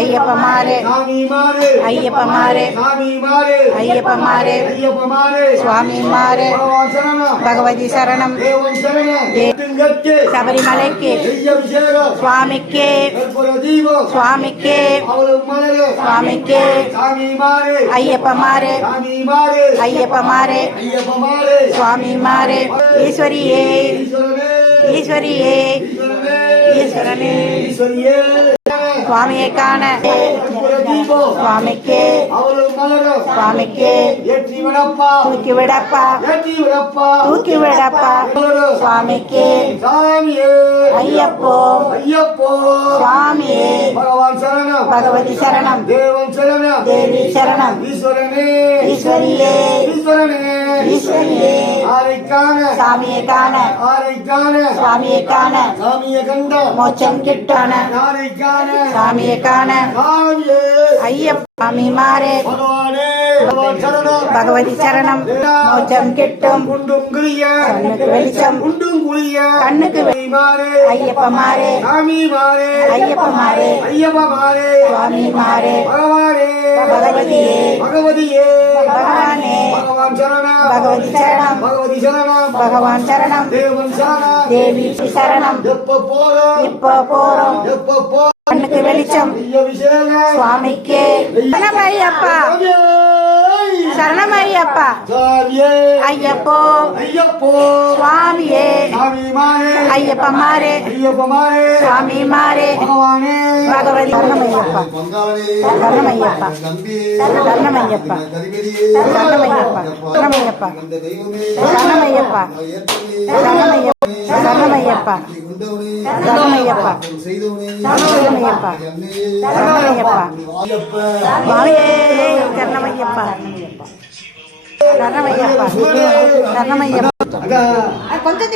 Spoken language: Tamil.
ஐயப்பமாரே ஐயப்பமாரே ஐயப்பமாரே சுவாமிமாரே பகவதி சரணம் சபரிமலைக்கு சுவாமிக்கே சுவாமிக்கே சுவாமிக்கே ஐயப்பமாரே ஐயப்பமாரே சுவாமிமாரே ஈஸ்வரியே ஈஸ்வரியே ஈஸ்வரனே சுவாமியை காண சுவாமிக்கே சுவாமிக்கே தூக்கி விடப்பா தூக்கி விடப்பா சுவாமிக்கே ஐயப்போ சுவாமியே பகவதி சரணம் தேவி சரணம் ஈஸ்வரியே ஈஸ்வரியே சாமியை காண சுவாமியை காண மோட்சம் கிட்டான சாமியை காண ஐயப்ப மாறே பகவதி சரணம் மோட்சம் கிட்டும் கண்ணுக்கு வெளிச்சம் கண்ணுக்கு ஐயப்ப மாறே ஐயப்ப மாறே சுவாமி மாறே பகவதியே பகவானே பகவதி சரணம் பகவான் சரணம் தேவி சரணம் இப்ப போறோம் கண்ணுக்கு வெளிச்சம் சுவாமிக்கே சரணமையப்பா சரணமையப்பா ஐயப்போ சுவாமியே ஐயப்ப மாறே சுவாமி மாறே பகவதி சரணமையப்பா சரணமையப்பா சரணமையப்பா சரணமையப்பா சரணமையப்பா சரணமையப்பா சரணமையப்பா சரணமையப்பா சரணமையப்பா சரணமையப்பா மாயே சரணமையப்பா சரணமையப்பா சரணமையப்பா கொஞ்சம்